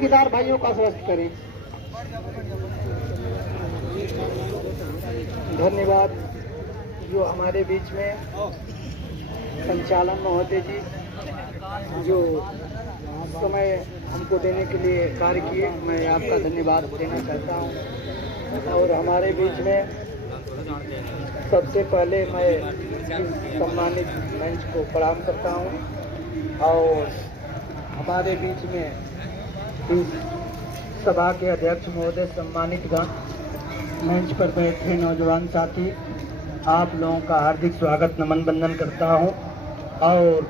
चौकीदार भाइयों का स्वागत करें। धन्यवाद जो हमारे बीच में संचालन महोदय जी जो समय हमको देने के लिए कार्य किए, मैं आपका धन्यवाद देना चाहता हूं। और हमारे बीच में सबसे पहले मैं इस सम्मानित मंच को प्रणाम करता हूं और हमारे बीच में इस सभा के अध्यक्ष महोदय, सम्मानित गण, मंच पर बैठे नौजवान साथी, आप लोगों का हार्दिक स्वागत नमन बंदन करता हूं। और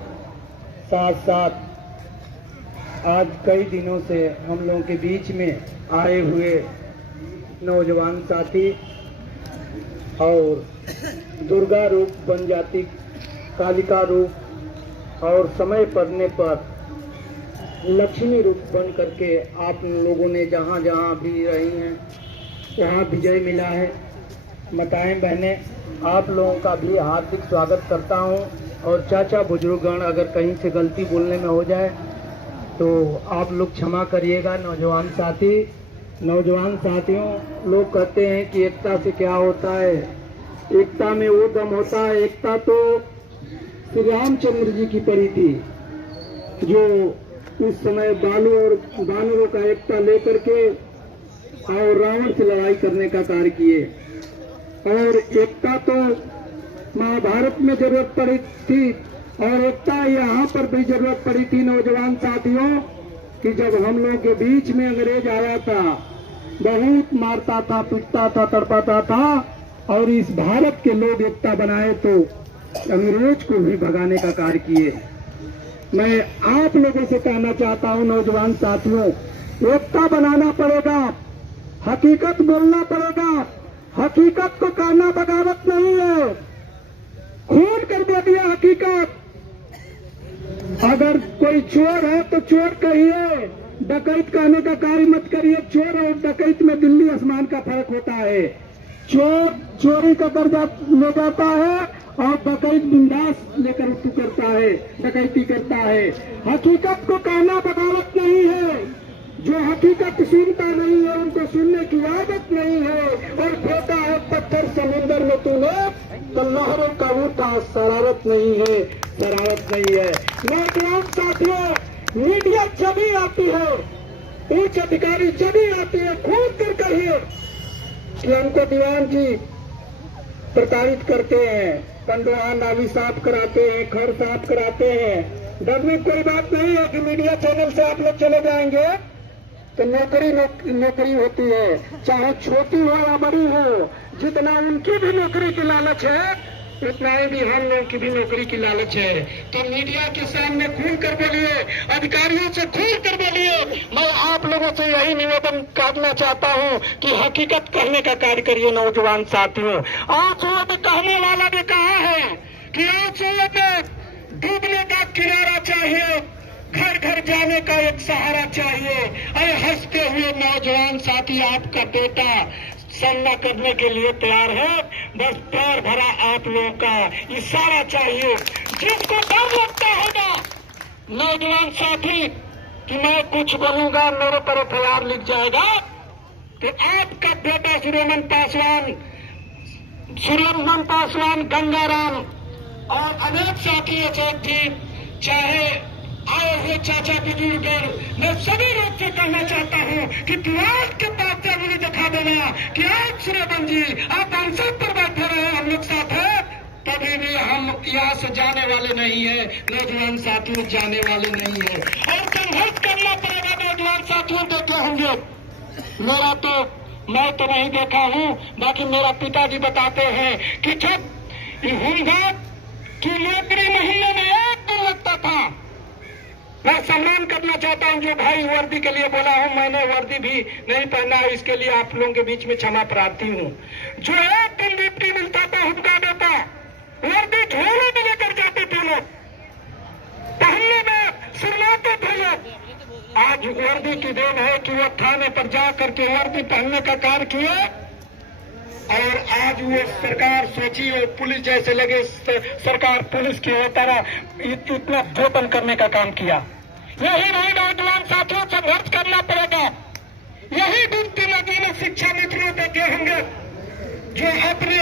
साथ साथ आज कई दिनों से हम लोगों के बीच में आए हुए नौजवान साथी और दुर्गा रूप बन जाती कालिका रूप और समय पड़ने पर लक्ष्मी रूप बन करके आप लोगों ने जहाँ जहाँ भी रही हैं वहाँ विजय मिला है। माताएं बहनें, आप लोगों का भी हार्दिक स्वागत करता हूँ। और चाचा बुजुर्गगण, अगर कहीं से गलती बोलने में हो जाए तो आप लोग क्षमा करिएगा। नौजवान साथियों, लोग कहते हैं कि एकता से क्या होता है, एकता में वो दम होता है। एकता तो श्री रामचंद्र जी की परी थी जो उस समय बालू और दानवों का एकता लेकर के और रावण से लड़ाई करने का कार्य किए। और एकता तो महाभारत में जरूरत पड़ी थी और एकता यहाँ पर भी जरूरत पड़ी थी नौजवान साथियों कि जब हम लोगों के बीच में अंग्रेज आया था, बहुत मारता था, पीटता था, तड़पाता था और इस भारत के लोग एकता बनाए तो अंग्रेज को भी भगाने का कार्य किए। मैं आप लोगों से कहना चाहता हूं नौजवान साथियों, एकता बनाना पड़ेगा, हकीकत बोलना पड़ेगा। हकीकत को कहना बगावत नहीं है, खून कर दे दिया हकीकत। अगर कोई चोर है तो चोर कहिए, डकैत कहने का कार्य मत करिए। चोर और डकैत में दिल्ली आसमान का फर्क होता है। चोर चोरी का दर्जा ले जाता है और डकैत बिंदास लेकर उसको करता है, डकैती करता है। हकीकत को कहना बगावत नहीं है। जो हकीकत सुनता नहीं है उनको सुनने की आदत नहीं है। और फेंका है पत्थर समुद्र में तूने तो लहरों का उठा, शरारत नहीं है, शरारत नहीं है। नौजवान साथियों, मीडिया जब भी आती है, उच्च अधिकारी जब भी आती है, खूब कर कहिए कि हमको दीवान जी प्रताड़ित करते हैं, पंडुआ नाली साफ कराते हैं, घर साफ कराते हैं। डर में कोई बात नहीं है कि मीडिया चैनल से आप लोग चले जाएंगे तो नौकरी होती है, चाहे छोटी हो या बड़ी हो। जितना उनकी भी नौकरी की लालच है उतना ही भी हम लोगों की भी नौकरी की लालच है। तो मीडिया के सामने खुल कर बोलिए, अधिकारियों से खुल कर बोलिए। मैं आप लोगों से यही निवेदन करना चाहता हूं कि हकीकत कहने का कार्य करिए नौजवान साथियों। आज वो कहने वाला भी कहा है कि आज वो डूबने का किनारा चाहिए, घर घर जाने का एक सहारा चाहिए। अरे हंसते हुए नौजवान साथी, आपका बेटा सामना करने के लिए तैयार है, बस प्यार भरा आप लोगों का इशारा चाहिए। जिसको डर लगता होगा नौजवान साथी कि मैं कुछ बोलूंगा मेरे पर एफआईआर लिख जाएगा, तो आपका बेटा सुरेंद्र पासवान, गंगाराम और अनेक साथी थे, चाहे आए हुए चाचा बुजुर्ग, मैं सभी लोग से कहना चाहता हूँ कि दीवार के पास से मुझे दिखा देना कि आप सुरेंद्र जी आप संसद पर बैठे रहे, हम लोग साथ है, कभी भी हम यहाँ से जाने वाले नहीं है। नौजवान साथियों जाने वाले नहीं है और संघर्ष करना पड़ेगा। नौजवान साथियों देखे होंगे, मैं तो नहीं देखा हूँ, बाकी मेरा पिताजी बताते हैं कि जब होमगार्ड की नौकरी महीने में एक दिन लगता था। मैं सम्मान करना चाहता हूं जो भाई वर्दी के लिए बोला हूं, मैंने वर्दी भी नहीं पहना है, इसके लिए आप लोगों के बीच में क्षमा प्रार्थी हूं। जो एक दिन डिप्टी मिलता था हुक्का देता, वर्दी झोले में लेकर जाते थे लोग, पहनने में सुरमाते थे लोग। आज वर्दी की देन है कि वो थाने पर जा करके वर्दी पहनने का कार्य किए और आज वो सरकार सोची और पुलिस जैसे लगे सरकार पुलिस की तरह इतना धोपन करने का काम किया। यही नहीं नौजवान साथियों, संघर्ष करना पड़ेगा। देखे होंगे जो अपने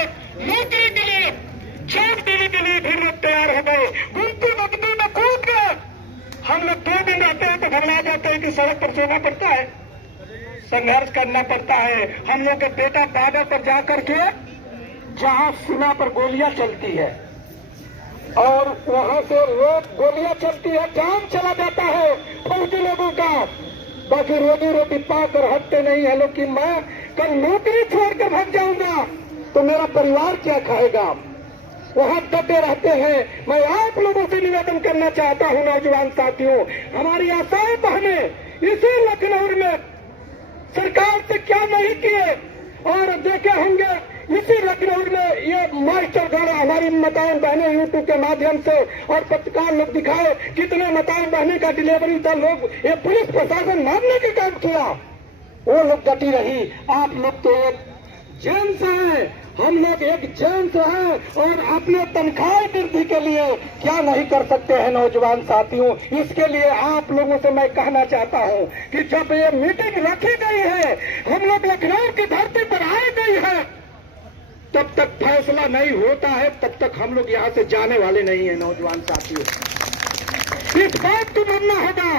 नौकरी के लिए जान देने के लिए भी लोग तैयार हो गए, उनकी नकदी में कूद गए। हम लोग 2 दिन रहते हैं तो घबरा जाते हैं कि सड़क पर सोना पड़ता है, संघर्ष करना पड़ता है। हम लोग के बेटा बॉर्डर पर जाकर के जहां सीमा पर गोलियां चलती है और वहां से रोज गोलियां चलती है, जान चला जाता है फौजी लोगों का, बाकी रोजी रोटी पाकर हटते नहीं है लोग कि मैं कल नौकरी छोड़कर भाग जाऊंगा तो मेरा परिवार क्या खाएगा, वहां डटे रहते हैं। मैं आप लोगों से निवेदन करना चाहता हूं नौजवान साथियों, हमारी आशाएं बहनें इसी लखनऊ में सरकार से क्या नहीं किए, और देखे होंगे इसी लखनऊ में ये मास्टर गण हमारी माताएं बहनें यूट्यूब के माध्यम से और पत्रकार लोग दिखाए कितने माताएं बहनें का डिलीवरी था, लोग ये पुलिस प्रशासन मारने के काम किया, वो लोग डटी रही। आप लोग तो एक जेंट्स हैं, हम लोग एक जेंट्स हैं और अपने तनख्वाह वृद्धि के लिए क्या नहीं कर सकते हैं नौजवान साथियों। इसके लिए आप लोगों से मैं कहना चाहता हूं कि जब ये मीटिंग रखी गई है, हम लोग लखनऊ की धरती पर आई गई है, तब तक फैसला नहीं होता है, तब तक हम लोग यहाँ से जाने वाले नहीं है नौजवान साथियों। इस बात को मानना होगा,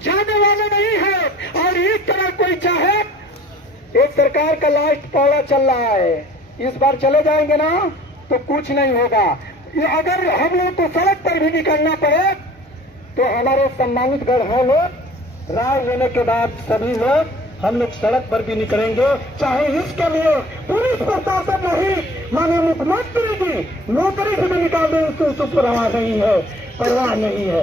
जाने वाले नहीं है। और इस तरह कोई चाहे, एक सरकार का लास्ट पौड़ा चल रहा है, इस बार चले जाएंगे ना तो कुछ नहीं होगा। ये अगर हम लोग को सड़क पर भी निकलना पड़े तो हमारे सम्मानित गण हैं लोग, राय लेने के बाद सभी लोग हम लोग सड़क पर भी निकलेंगे, चाहे इसके लिए पुलिस प्रशासन नहीं, माननीय मुख्यमंत्री की नौकरी से भी निकाल दें, उसको परवाह नहीं है, परवाह नहीं है।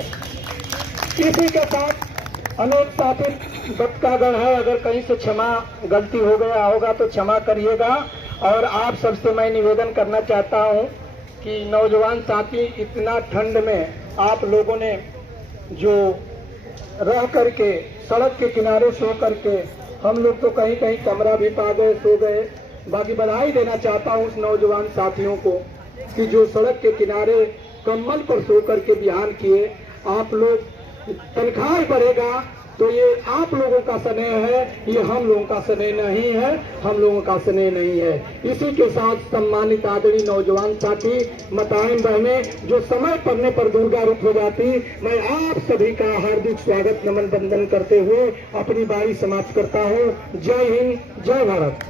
इसी के साथ अनेक साथी बतकागण है, अगर कहीं से क्षमा गलती हो गया होगा तो क्षमा करिएगा। और आप सबसे मैं निवेदन करना चाहता हूं कि नौजवान साथी, इतना ठंड में आप लोगों ने जो रह करके सड़क के किनारे सो करके, हम लोग तो कहीं कहीं कमरा भी पा गए, सो गए, बाकी बधाई देना चाहता हूं उस नौजवान साथियों को कि जो सड़क के किनारे कंबल पर सो करके बिहान किए। आप लोग तनख्वाह बढ़ेगा तो ये आप लोगों का स्नेह है, ये हम लोगों का स्नेह नहीं है, हम लोगों का स्नेह नहीं है। इसी के साथ सम्मानित आदरणीय नौजवान साथी, माताएं बहनें जो समय पड़ने पर दुर्गा रूप हो जाती, मैं आप सभी का हार्दिक स्वागत नमन बंदन करते हुए अपनी बारी समाप्त करता हूँ। जय हिंद, जय भारत।